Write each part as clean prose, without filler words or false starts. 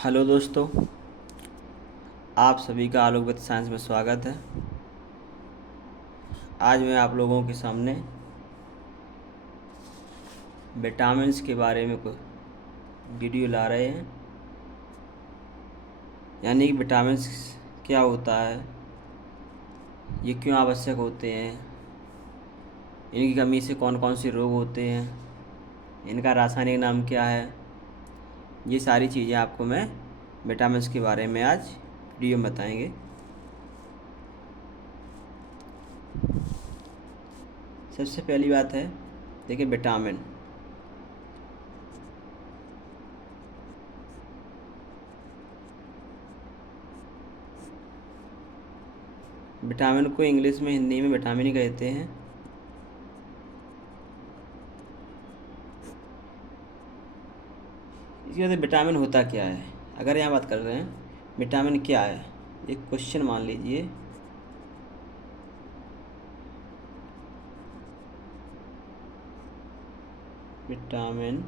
Hello दोस्तों, आप सभी का आलोकगति साइंस में स्वागत है। आज मैं आप लोगों के सामने विटामिन्स के बारे में कोई वीडियो ला रहे हैं। यानी कि विटामिन्स क्या होता है, ये क्यों आवश्यक होते हैं, इनकी कमी से कौन कौन से रोग होते हैं, इनका रासायनिक नाम क्या है। ये सारी चीज़ें आपको मैं विटामिन्स के बारे में आज वीडियो में बताएंगे। सबसे पहली बात है, देखिए विटामिन। विटामिन को इंग्लिश में, हिंदी में विटामिन ही कहते हैं। इसके बाद विटामिन होता क्या है, अगर यहाँ बात कर रहे हैं विटामिन क्या है, एक क्वेश्चन मान लीजिए। विटामिन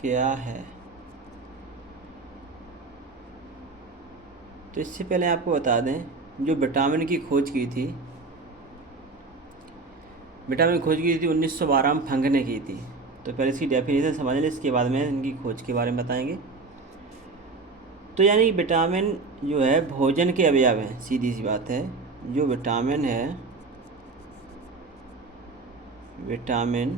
क्या है, तो इससे पहले आपको बता दें, जो विटामिन की खोज की थी, विटामिन की खोज की थी 1912 में फंग ने की थी। तो पहले इसकी डेफिनेशन समझ लें, इसके बाद में इनकी खोज के बारे में बताएंगे। तो यानी विटामिन जो है भोजन के अवयव हैं, सीधी सी बात है। जो विटामिन है, विटामिन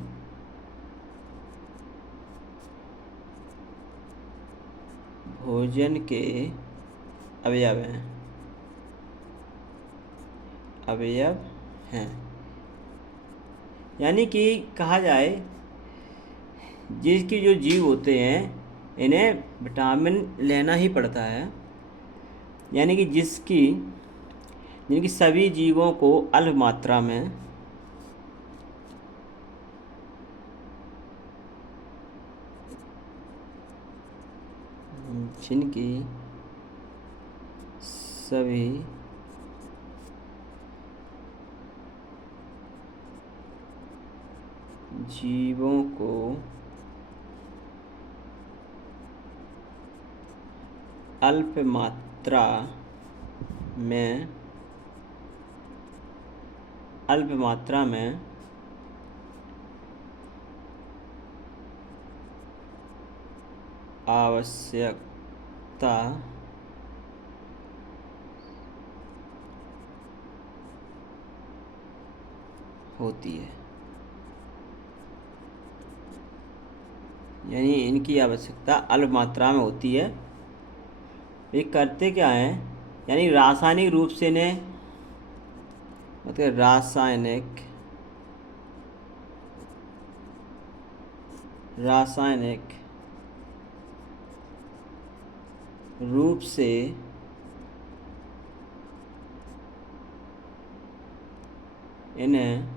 भोजन के अवयव हैं, अवयव हैं। यानी कि कहा जाए, जिसकी जो जीव होते हैं इन्हें विटामिन लेना ही पड़ता है। यानी कि जिनकी सभी जीवों को अल्प मात्रा में जिनकी सभी जीवों को अल्प मात्रा में आवश्यकता होती है। यानी इनकी आवश्यकता अल्प मात्रा में होती है। ये करते क्या हैं, यानी रासायनिक रूप से इन्हें, मतलब रासायनिक रूप से इन्हें,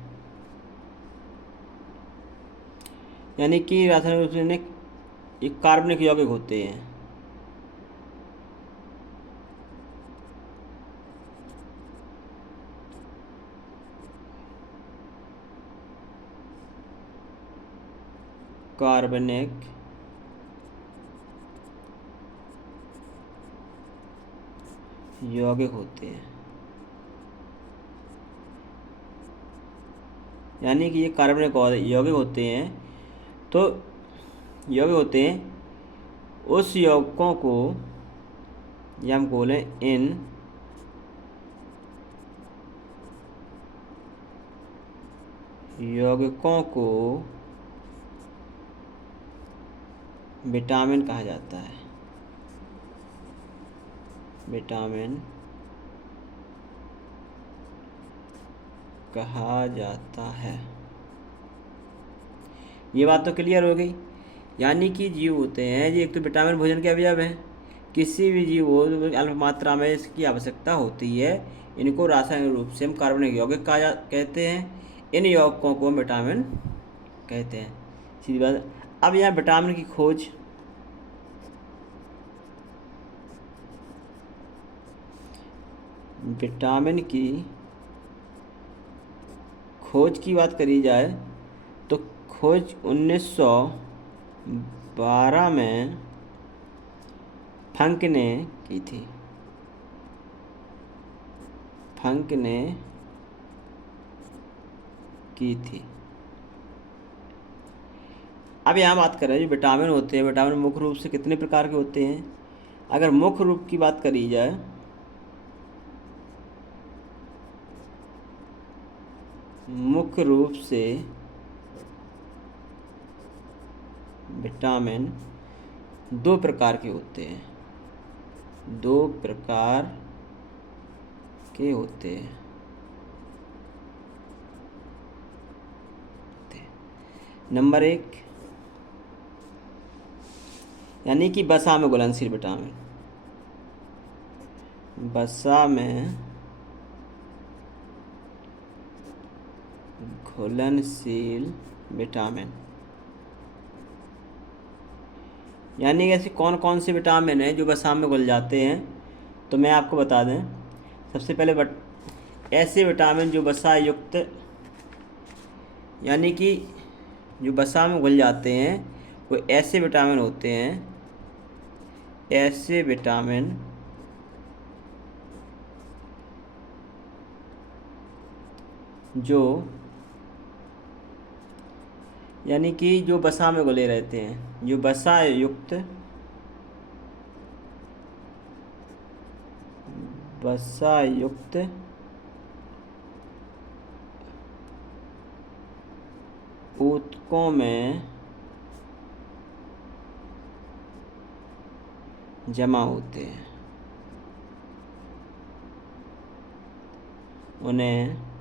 यानी कि रासायनिक रूप से इन्हें एक कार्बनिक यौगिक होते हैं। कार्बनिक यौगिक होते हैं। यानी कि ये कार्बनिक यौगिक होते हैं। तो यौगिक होते हैं उस यौगिकों को, या हम बोलें इन यौगिकों को विटामिन कहा जाता है। विटामिन कहा जाता है। ये बात तो क्लियर हो गई। यानी कि जीव होते हैं, ये एक तो विटामिन भोजन के अवयव हैं। किसी भी जीव हो अल्प मात्रा में इसकी आवश्यकता होती है। इनको रासायनिक रूप से हम कार्बनिक यौगिक कहते हैं। इन यौगिकों को विटामिन कहते हैं, सीधी बात। अब यहाँ विटामिन की खोज, विटामिन की खोज की बात करी जाए तो खोज 12 में फंक ने की थी। फंक ने की थी। अब यहाँ बात कर रहे हैं जो विटामिन होते हैं, विटामिन मुख्य रूप से कितने प्रकार के होते हैं। अगर मुख्य रूप की बात करी जाए, मुख्य रूप से विटामिन 2 प्रकार के होते हैं। 2 प्रकार के होते हैं। नंबर 1 यानी कि वसा में घुलनशील विटामिन। वसा में घुलनशील विटामिन यानी ऐसे कौन कौन से विटामिन हैं जो वसा में घुल जाते हैं, तो मैं आपको बता दें। सबसे पहले ऐसे विटामिन जो वसा युक्त यानी कि जो वसा में घुल जाते हैं वो ऐसे विटामिन होते हैं, ऐसे विटामिन जो यानी कि जो वसा में घुले रहते हैं, जो वसा युक्त ऊतकों में जमा होते हैं, उन्हें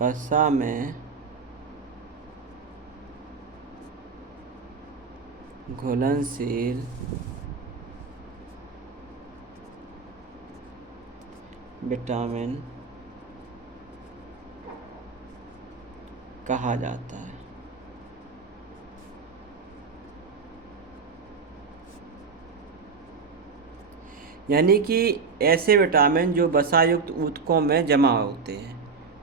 वसा में घुलनशील विटामिन कहा जाता है। यानी कि ऐसे विटामिन जो वसायुक्त ऊतकों में जमा होते हैं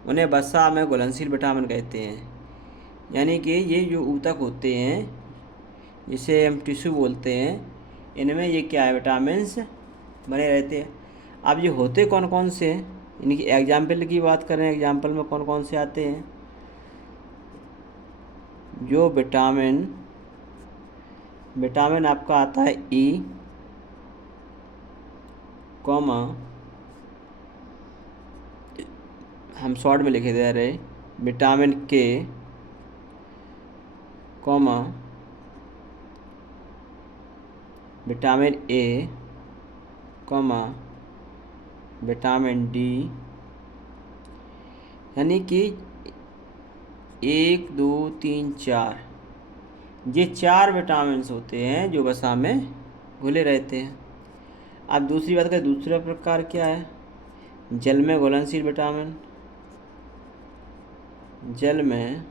उन्हें वसा में घुलनशील विटामिन कहते हैं। यानी कि ये जो ऊतक होते हैं जिसे हम टिश्यू बोलते हैं, इनमें ये क्या है, विटामिन्स बने रहते हैं। अब ये होते कौन कौन से हैं, इनकी एग्जाम्पल की बात करें, एग्जाम्पल में कौन कौन से आते हैं। जो विटामिन आपका आता है ई, कॉमा हम शॉर्ट में लिखे दे रहे विटामिन के, comma vitamin A, comma vitamin D. यानी कि 1 2 3 4 ये 4 विटामिन्स होते हैं जो वसा में घुले रहते हैं। अब दूसरी बात करें, दूसरा प्रकार क्या है, जल में घुलनशील विटामिन। जल में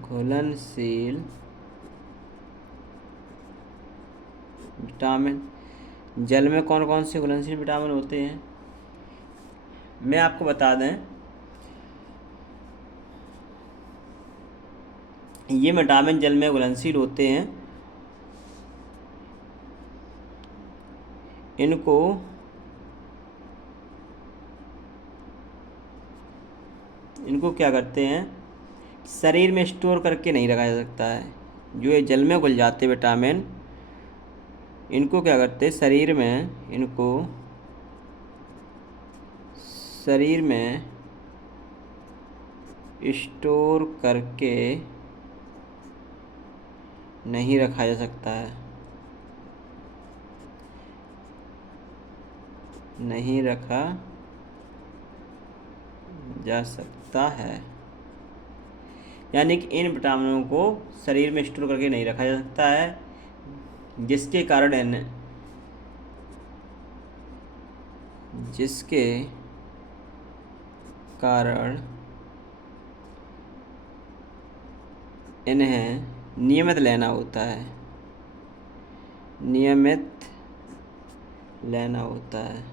घुलनशील विटामिन, जल में कौन कौन से घुलनशील विटामिन होते हैं, मैं आपको बता दें। ये विटामिन जल में घुलनशील होते हैं, इनको क्या करते हैं, शरीर में स्टोर करके नहीं रखा जा सकता है। जो ये जल में घुल जाते विटामिन, इनको क्या करते हैं, शरीर में स्टोर करके नहीं रखा जा सकता है, नहीं रखा जा सकता है। यानी कि इन विटामिनों को शरीर में स्टोर करके नहीं रखा जा सकता है, जिसके कारण इन्हें नियमित लेना होता है, नियमित लेना होता है।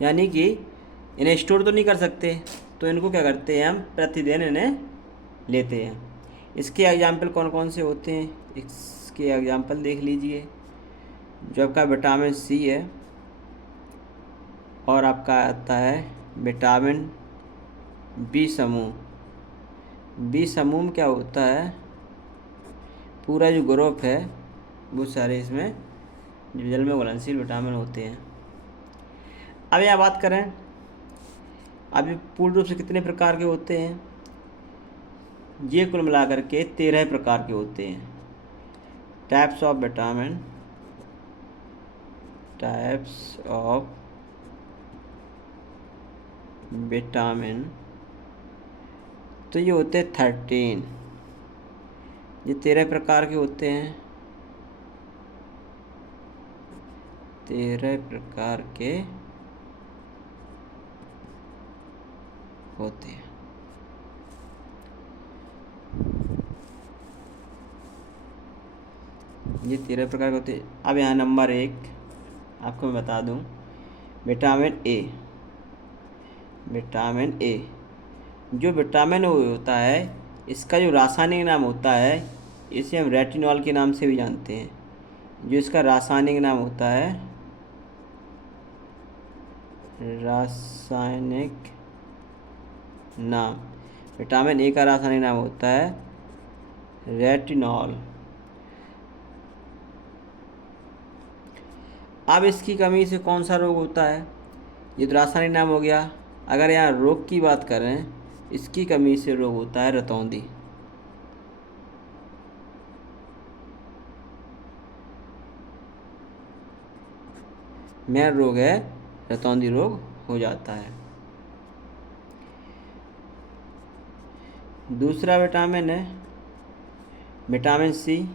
यानी कि इन्हें स्टोर तो नहीं कर सकते, तो इनको क्या करते हैं हम, प्रतिदिन इन्हें लेते हैं। इसके एग्जाम्पल कौन कौन से होते हैं, इसके एग्जाम्पल देख लीजिए। जो आपका विटामिन सी है और आपका आता है विटामिन बी समूह। बी समूह में क्या होता है, पूरा जो ग्रुप है वो सारे इसमें जो जल में घुलनशील विटामिन होते हैं। अब यहाँ बात करें, अभी पूर्ण रूप से कितने प्रकार के होते हैं, ये कुल मिलाकर के 13 प्रकार के होते हैं। Types of vitamin, types of vitamin, तो ये होते हैं 13, ये 13 प्रकार के होते हैं, 13 प्रकार के होते हैं। ये 13 प्रकार के होते हैं। अब यहाँ नंबर 1 आपको मैं बता दूँ, विटामिन ए। विटामिन ए, जो विटामिन ओ होता है, इसका जो रासायनिक नाम होता है, इसे हम रेटिनॉल के नाम से भी जानते हैं। जो इसका रासायनिक नाम होता है, रासायनिक नाम, विटामिन ए का रासायनिक नाम होता है रेटिनॉल। अब इसकी कमी से कौन सा रोग होता है, ये तो रासायनिक नाम हो गया। अगर यहाँ रोग की बात करें, इसकी कमी से रोग होता है रतौंधी। मेन रोग है रतौंधी रोग हो जाता है। दूसरा विटामिन है विटामिन सी।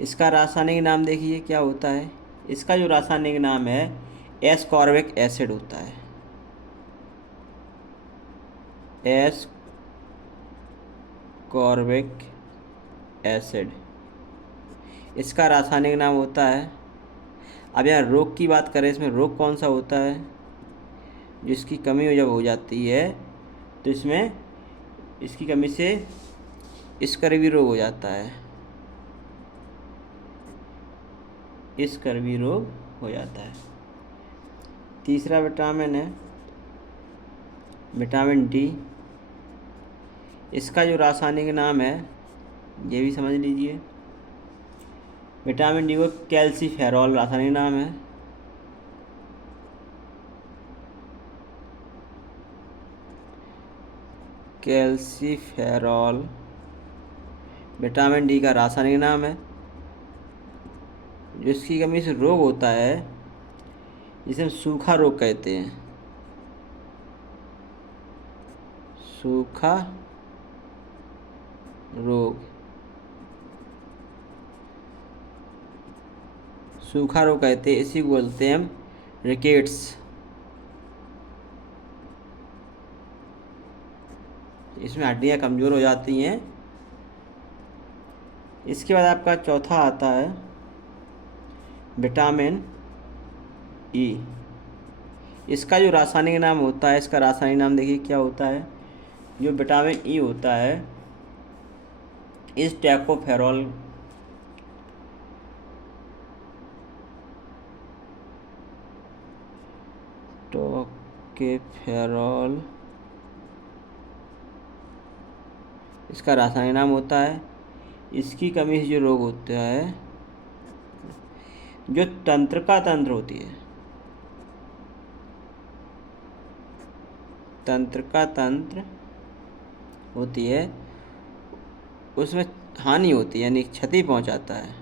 इसका रासायनिक नाम देखिए क्या होता है, इसका जो रासायनिक नाम है एस्कॉर्बिक एसिड होता है। एस्कॉर्बिक एसिड इसका रासायनिक नाम होता है। अब यहाँ रोग की बात करें, इसमें रोग कौन सा होता है, जिसकी कमी जब हो जाती है तो इसमें इसकी कमी से स्कर्वी रोग हो जाता है, स्कर्वी रोग हो जाता है। तीसरा विटामिन है विटामिन डी। इसका जो रासायनिक नाम है ये भी समझ लीजिए। विटामिन डी को कैल्सीफेरॉल रासायनिक नाम है। कैल्सीफेरॉल विटामिन डी का रासायनिक नाम है। जिसकी कमी से रोग होता है, जिसे हम सूखा रोग कहते हैं, सूखा रोग। सूखा रोग कहते हैं, इसी को बोलते हैं हम रिकेट्स। इसमें हड्डियाँ कमज़ोर हो जाती हैं। इसके बाद आपका चौथा आता है विटामिन ई। इसका जो रासायनिक नाम होता है, इसका रासायनिक नाम देखिए क्या होता है। जो विटामिन ई होता है, इस टोकोफेरॉल इसका रासायनिक नाम होता है। इसकी कमी से जो रोग होता है, जो तंत्रिका तंत्र होती है, तंत्रिका तंत्र होती है, उसमें हानि होती है, यानी क्षति पहुंचाता है,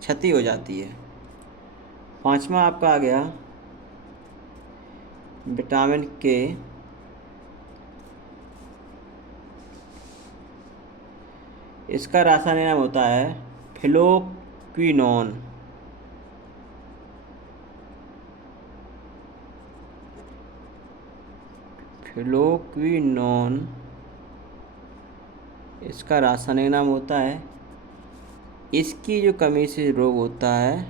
क्षति हो जाती है। पांचवा आपका आ गया विटामिन के। इसका रासायनिक नाम होता है फ्लोक्विनोन। फ्लोक्विनोन इसका रासायनिक नाम होता है। इसकी जो कमी से रोग होता है,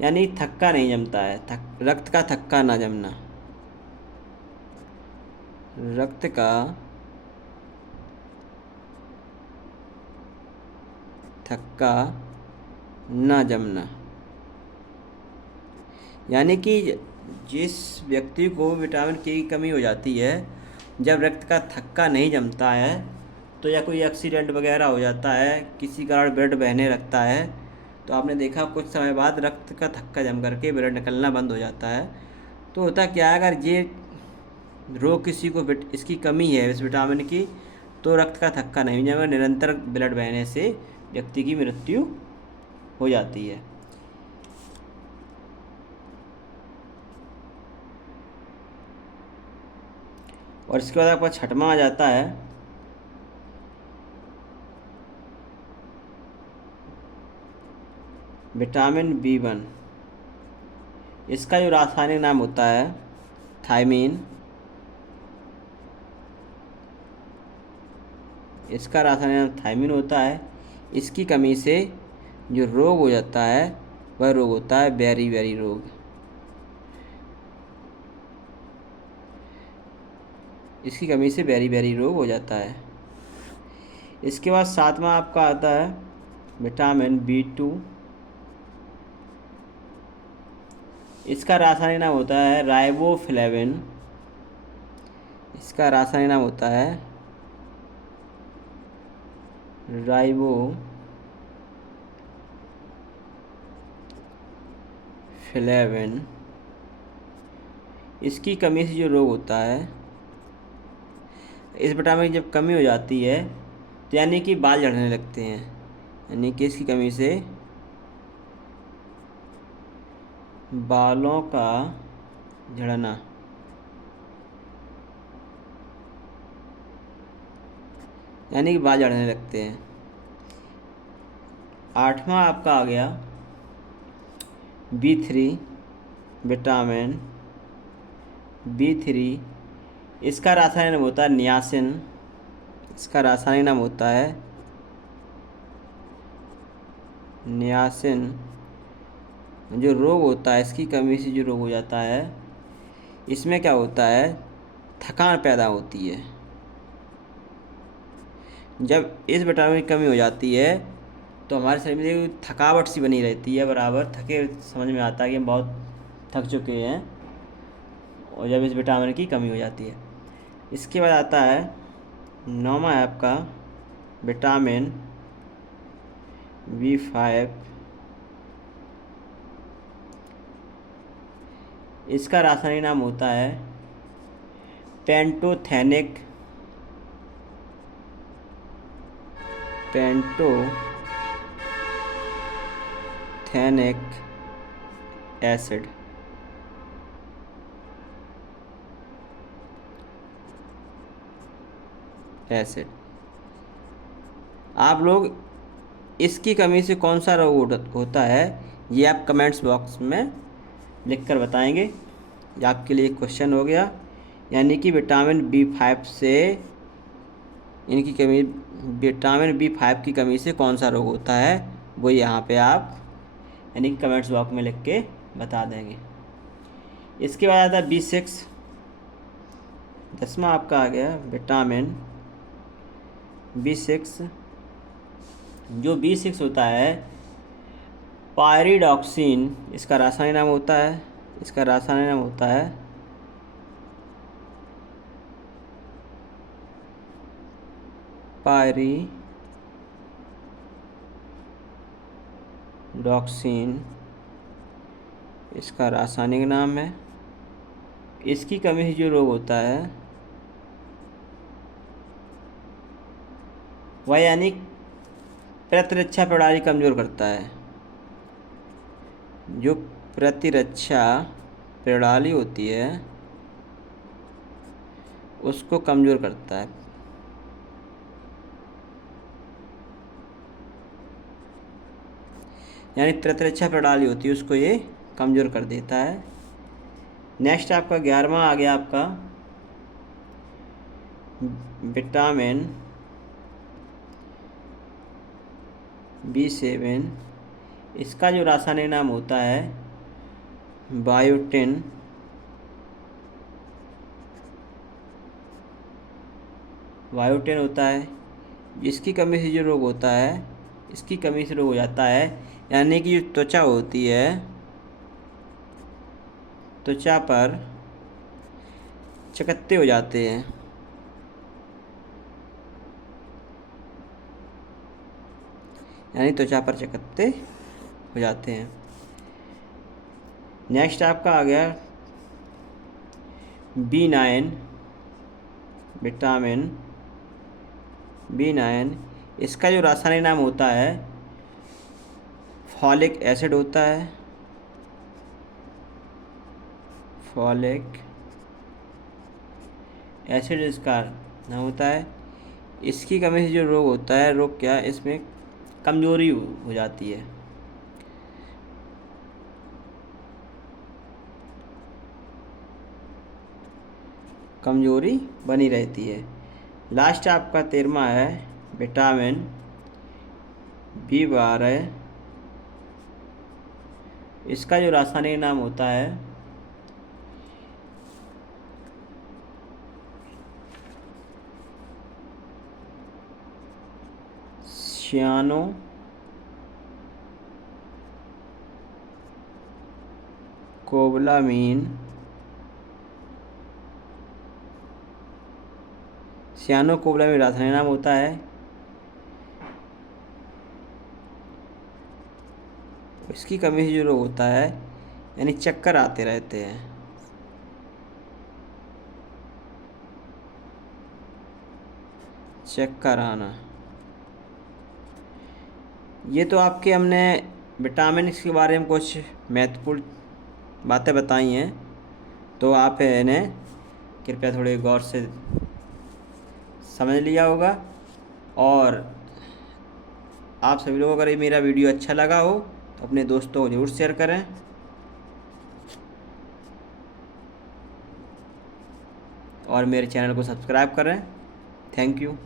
यानी थक्का नहीं जमता है, रक्त का थक्का ना जमना, रक्त का थक्का ना जमना। यानी कि जिस व्यक्ति को विटामिन के की कमी हो जाती है, जब रक्त का थक्का नहीं जमता है, तो या कोई एक्सीडेंट वगैरह हो जाता है, किसी कारण ब्लड बहने लगता है, तो आपने देखा कुछ समय बाद रक्त का थक्का जम करके ब्लड निकलना बंद हो जाता है। तो होता क्या है, अगर ये रोग किसी को इसकी कमी है इस विटामिन की, तो रक्त का थक्का नहीं जमेगा, निरंतर ब्लड बहने से व्यक्ति की मृत्यु हो जाती है। और इसके बाद आपका छठवां आ जाता है विटामिन B1। इसका जो रासायनिक नाम होता है थायमीन। इसका रासायनिक नाम थायमीन होता है। इसकी कमी से जो रोग हो जाता है वह रोग होता है बेरी रोग। इसकी कमी से बेरी रोग हो जाता है। इसके बाद सातवां आपका आता है विटामिन B2। इसका रासायनिक नाम होता है राइबोफ्लेविन। इसका रासायनिक नाम होता है राइबोफ्लेविन। इसकी कमी से जो रोग होता है, इस विटामिन की जब कमी हो जाती है तो यानी कि बाल झड़ने लगते हैं। यानी कि इसकी कमी से बालों का झड़ना, यानी कि बाल झड़ने लगते हैं। आठवां आपका आ गया B3, विटामिन B3। इसका रासायनिक नाम होता है नियासिन। इसका रासायनिक नाम होता है नियासिन। जो रोग होता है, इसकी कमी से जो रोग हो जाता है, इसमें क्या होता है, थकान पैदा होती है। जब इस विटामिन की कमी हो जाती है तो हमारे शरीर में थकावट सी बनी रहती है, बराबर थके, समझ में आता है कि हम बहुत थक चुके हैं, और जब इस विटामिन की कमी हो जाती है। इसके बाद आता है नौवां है आपका विटामिन B5। इसका रासायनिक नाम होता है पेंटोथेनिक एसिड। आप लोग इसकी कमी से कौन सा रोग होता है, ये आप कमेंट्स बॉक्स में लिख कर बताएंगे। ये आपके लिए क्वेश्चन हो गया। यानी कि विटामिन B5 से इनकी कमी, विटामिन B5 की कमी से कौन सा रोग होता है, वो यहाँ पे आप यानी कि कमेंट्स बॉक्स में लिख के बता देंगे। इसके बाद आता है B6। 10वां आपका आ गया विटामिन B6। जो B6 होता है पायरिडॉक्सिन। इसका रासायनिक नाम होता है पायरिडॉक्सिन। इसका रासायनिक नाम है। इसकी कमी से जो रोग होता है वह यानी प्रतिरक्षा प्रणाली कमज़ोर करता है। जो प्रतिरक्षा प्रणाली होती है उसको कमज़ोर करता है। यानी प्रतिरक्षा प्रणाली होती है उसको ये कमज़ोर कर देता है। नेक्स्ट आपका 11वां आ गया आपका विटामिन B7। इसका जो रासायनिक नाम होता है बायोटिन बायोटिन होता है, जिसकी कमी से जो रोग होता है, इसकी कमी से रोग हो जाता है। यानी कि जो त्वचा होती है, त्वचा पर चकत्ते हो जाते हैं। यानी त्वचा पर चकत्ते हो जाते हैं। नेक्स्ट आपका आ गया B9 विटामिन B9। इसका जो रासायनिक नाम होता है फॉलिक एसिड होता है। फॉलिक एसिड इसका नाम होता है। इसकी कमी से जो रोग होता है, रोग क्या, इसमें कमजोरी हो जाती है। कमजोरी बनी रहती है। लास्ट आपका 13वां है विटामिन B12। इसका जो रासायनिक नाम होता है सियानो कोबलामीन। सियानो कोबलामीन रासायनिक नाम होता है। इसकी कमी से जो रोग होता है, यानी चक्कर आते रहते हैं। चक्कर आना। ये तो आपके हमने विटामिन के बारे में कुछ महत्वपूर्ण बातें बताई हैं, तो आप इन्हें कृपया थोड़े गौर से समझ लिया होगा। और आप सभी लोगों को अगर ये मेरा वीडियो अच्छा लगा हो तो अपने दोस्तों को ज़रूर शेयर करें और मेरे चैनल को सब्सक्राइब करें। Thank you.